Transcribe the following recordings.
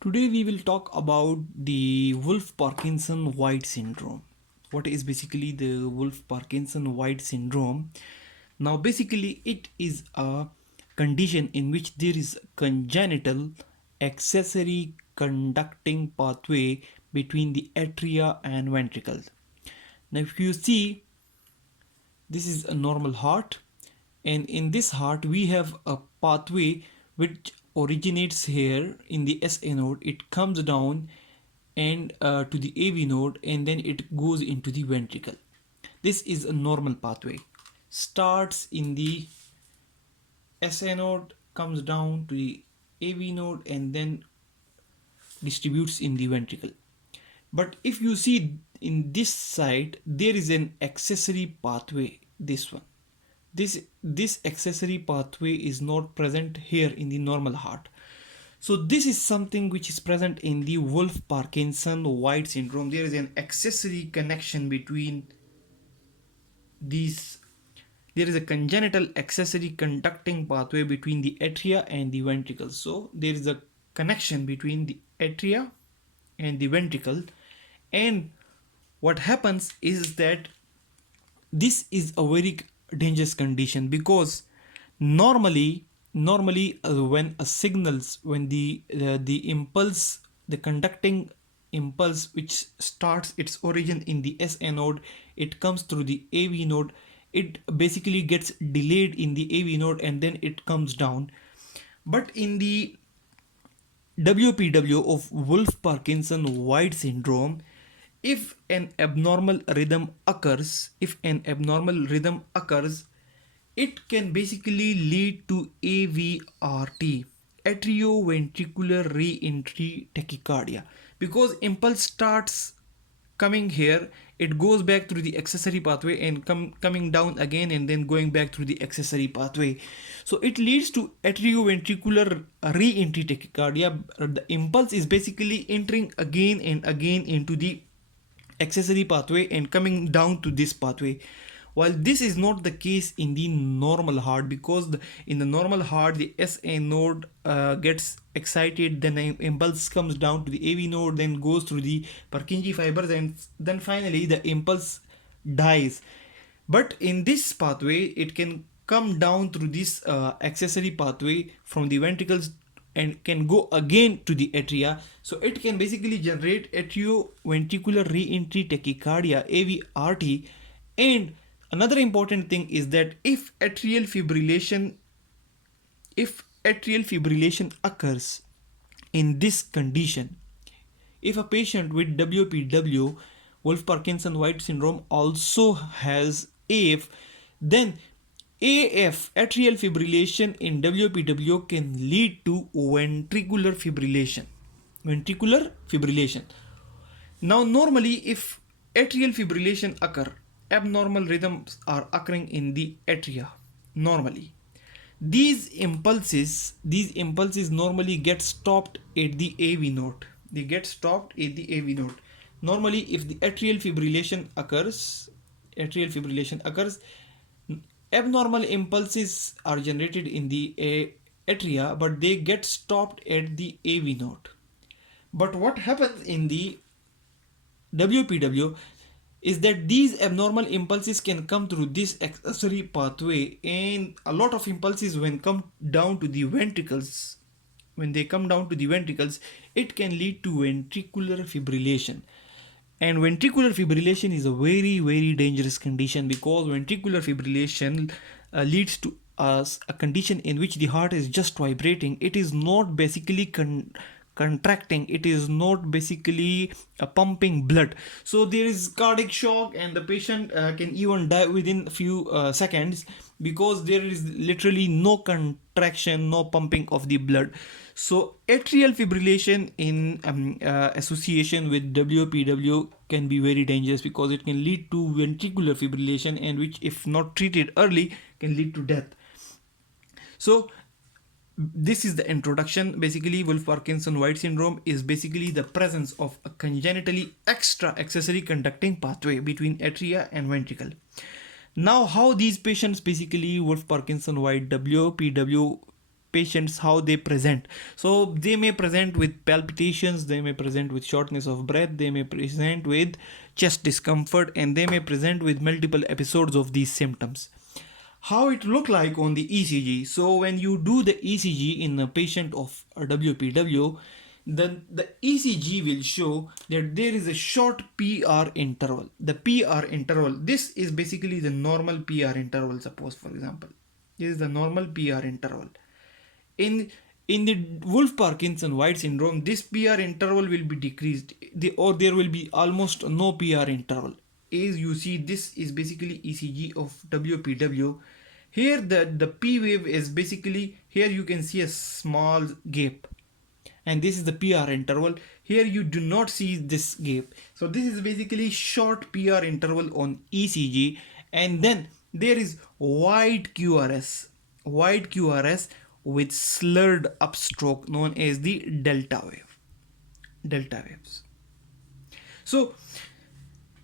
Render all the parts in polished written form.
Today we will talk about the Wolf-Parkinson White syndrome. What is basically the Wolf-Parkinson White syndrome? Now basically it is a condition in which there is congenital accessory conducting pathway between the atria and ventricles. Now if you see, this is a normal heart, and in this heart we have a pathway which originates here in the SA node. It comes down and to the AV node, and then it goes into the ventricle. This is a normal pathway. Starts in the SA node, comes down to the AV node, and then distributes in the ventricle. But if you see in this side, there is an accessory pathway, this one. This accessory pathway is not present here in the normal heart. So this is something which is present in the Wolf-Parkinson White syndrome. There is an accessory connection between these. There is a congenital accessory conducting pathway between the atria and the ventricles. So there is a connection between the atria and the ventricle, and what happens is that this is a very dangerous condition, because normally when a signals, when the impulse, the conducting impulse which starts its origin in the SA node, it comes through the AV node, it basically gets delayed in the AV node and then it comes down. But in the WPW of Wolf-Parkinson White syndrome, if an abnormal rhythm occurs, it can basically lead to AVRT, atrioventricular re-entry tachycardia, because impulse starts coming here, it goes back through the accessory pathway and coming down again and then going back through the accessory pathway. So it leads to atrioventricular re-entry tachycardia. The impulse is basically entering again and again into the accessory pathway and coming down to this pathway, while this is not the case in the normal heart, because in the normal heart the SA node gets excited, then the impulse comes down to the AV node, then goes through the Purkinje fibers, and then finally the impulse dies. But in this pathway it can come down through this accessory pathway from the ventricles and can go again to the atria. So it can basically generate atrioventricular re-entry tachycardia, AVRT. And another important thing is that if atrial fibrillation occurs in this condition, if a patient with WPW, Wolf-Parkinson White syndrome, also has AF, then AF, atrial fibrillation in WPW, can lead to ventricular fibrillation. Now normally if atrial fibrillation occur, abnormal rhythms are occurring in the atria normally. These impulses normally get stopped at the AV node. Normally if the atrial fibrillation occurs, abnormal impulses are generated in the atria, but they get stopped at the AV node. But what happens in the WPW is that these abnormal impulses can come through this accessory pathway, and a lot of impulses when come down to the ventricles, it can lead to ventricular fibrillation. And ventricular fibrillation is a very, very dangerous condition, because ventricular fibrillation leads to a condition in which the heart is just vibrating. It is not basically contracting, it is not basically pumping blood. So there is cardiac shock, and the patient can even die within a few seconds, because there is literally no contraction, no pumping of the blood. So atrial fibrillation in association with WPW can be very dangerous, because it can lead to ventricular fibrillation, and which, if not treated early, can lead to death. So this is the introduction. Basically, Wolf-Parkinson White syndrome is basically the presence of a congenitally extra accessory conducting pathway between atria and ventricle. Now, how these patients, basically Wolf-Parkinson White WPW, patients how they present. So they may present with palpitations, they may present with shortness of breath, they may present with chest discomfort, and they may present with multiple episodes of these symptoms. How it look like on the ECG? So when you do the ECG in a patient of a WPW, then the ECG will show that there is a short PR interval. The PR interval, this is basically the normal PR interval. Suppose, for example, this is the normal PR interval. In the Wolf-Parkinson White syndrome, this PR interval will be decreased, or there will be almost no PR interval. As you see, this is basically ECG of WPW. Here the P wave is basically, here you can see a small gap, and this is the PR interval. Here you do not see this gap. So this is basically short PR interval on ECG. And then there is wide QRS with slurred upstroke known as the delta waves. So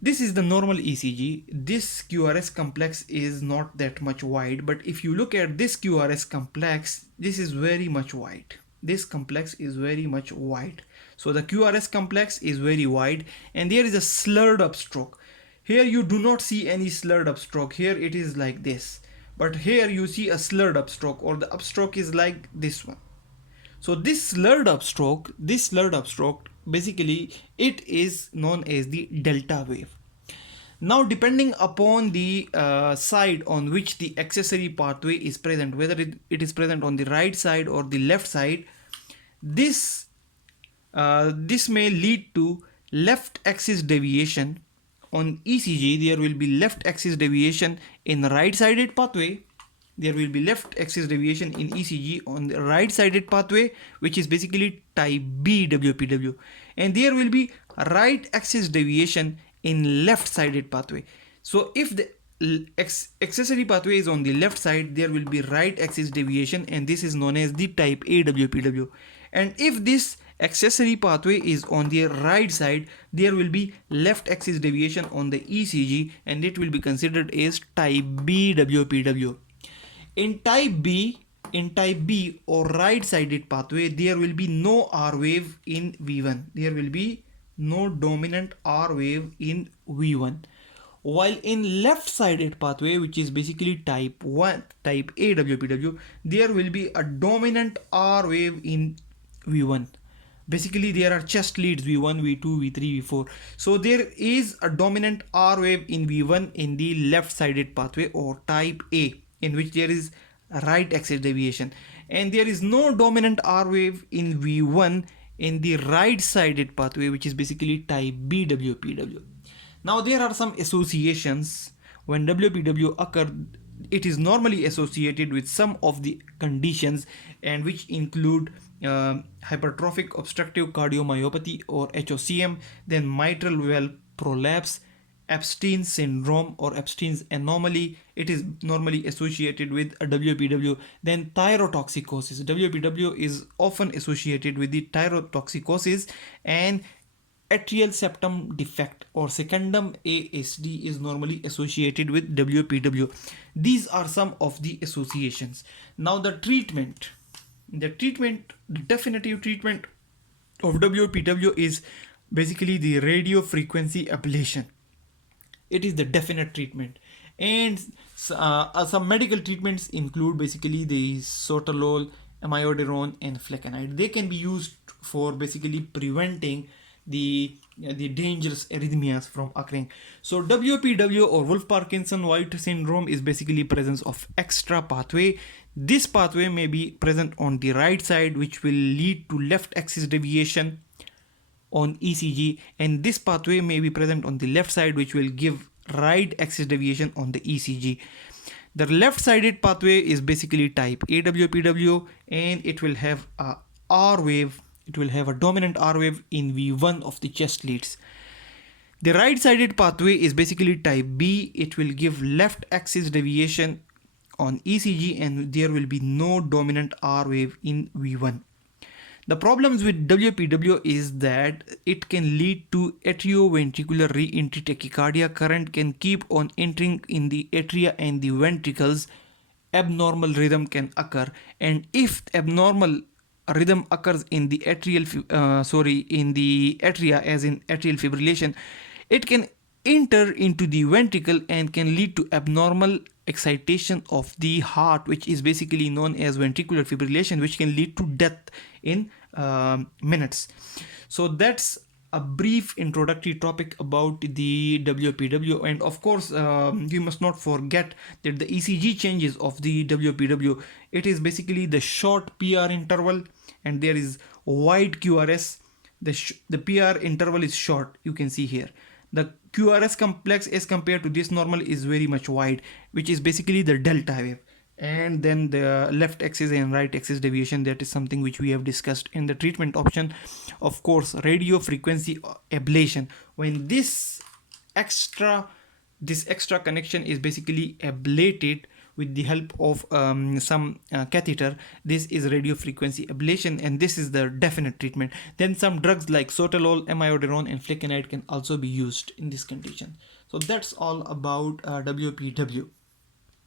this is the normal ECG. This QRS complex is not that much wide, but if you look at this QRS complex, this is very much wide. This complex is very much wide. So the QRS complex is very wide, and there is a slurred upstroke. Here you do not see any slurred upstroke. Here it is like this, but here you see a slurred upstroke, or the upstroke is like this one. So this slurred upstroke, basically it is known as the delta wave. Now, depending upon the side on which the accessory pathway is present, whether it is present on the right side or the left side, this may lead to left axis deviation. On ECG, there will be left axis deviation in the right-sided pathway. There will be left axis deviation in ECG on the right-sided pathway, which is basically type B WPW. And there will be right axis deviation in left-sided pathway. So if the accessory pathway is on the left side, there will be right axis deviation, and this is known as the type A WPW. And if this accessory pathway is on the right side, there will be left axis deviation on the ECG, and it will be considered as type B WPW. In type B or right sided pathway, there will be no R wave in V1. There will be no dominant R wave in V1. While in left sided pathway, which is basically type A WPW, there will be a dominant R wave in V1. Basically there are chest leads V1, V2, V3, V4. So there is a dominant R wave in V1 in the left sided pathway, or type A, in which there is a right axis deviation, and there is no dominant R wave in V1 in the right sided pathway, which is basically type B WPW. Now there are some associations. When WPW occurs, it is normally associated with some of the conditions, and which include hypertrophic obstructive cardiomyopathy or HOCM, then mitral valve prolapse, Epstein syndrome or Epstein's anomaly. It is normally associated with a WPW. Then thyrotoxicosis. WPW is often associated with the thyrotoxicosis, and atrial septum defect or secundum ASD is normally associated with WPW. These are some of the associations. Now the definitive treatment of WPW is basically the radio frequency ablation. It is the definite treatment, and some medical treatments include basically the sotalol, amiodarone, and flecainide. They can be used for basically preventing the dangerous arrhythmias from occurring. So WPW or Wolf-Parkinson White syndrome is basically presence of extra pathway. This pathway may be present on the right side, which will lead to left axis deviation on ECG, and this pathway may be present on the left side, which will give right axis deviation on the ECG. The left sided pathway is basically type A WPW, and it will have a R wave. It will have a dominant R wave in V1 of the chest leads. The right sided pathway is basically type B. It will give left axis deviation on ECG, and there will be no dominant R wave in V1. The problems with WPW is that it can lead to atrioventricular re-entry tachycardia. Current can keep on entering in the atria and the ventricles abnormal rhythm can occur. And if abnormal rhythm occurs in the in the atria, as in atrial fibrillation, it can enter into the ventricle and can lead to abnormal excitation of the heart, which is basically known as ventricular fibrillation, which can lead to death in minutes. So that's a brief introductory topic about the WPW. And of course, you must not forget that the ECG changes of the WPW, it is basically the short PR interval, and there is wide QRS. The PR interval is short, you can see here. The QRS complex as compared to this normal is very much wide, which is basically the delta wave. And then the left axis and right axis deviation, that is something which we have discussed in the treatment option. Of course, radio frequency ablation, when extra this extra connection is basically ablated with the help of some catheter, this is radio frequency ablation, and this is the definite treatment. Then some drugs like sotalol, amiodarone, and flecainide can also be used in this condition. So that's all about WPW.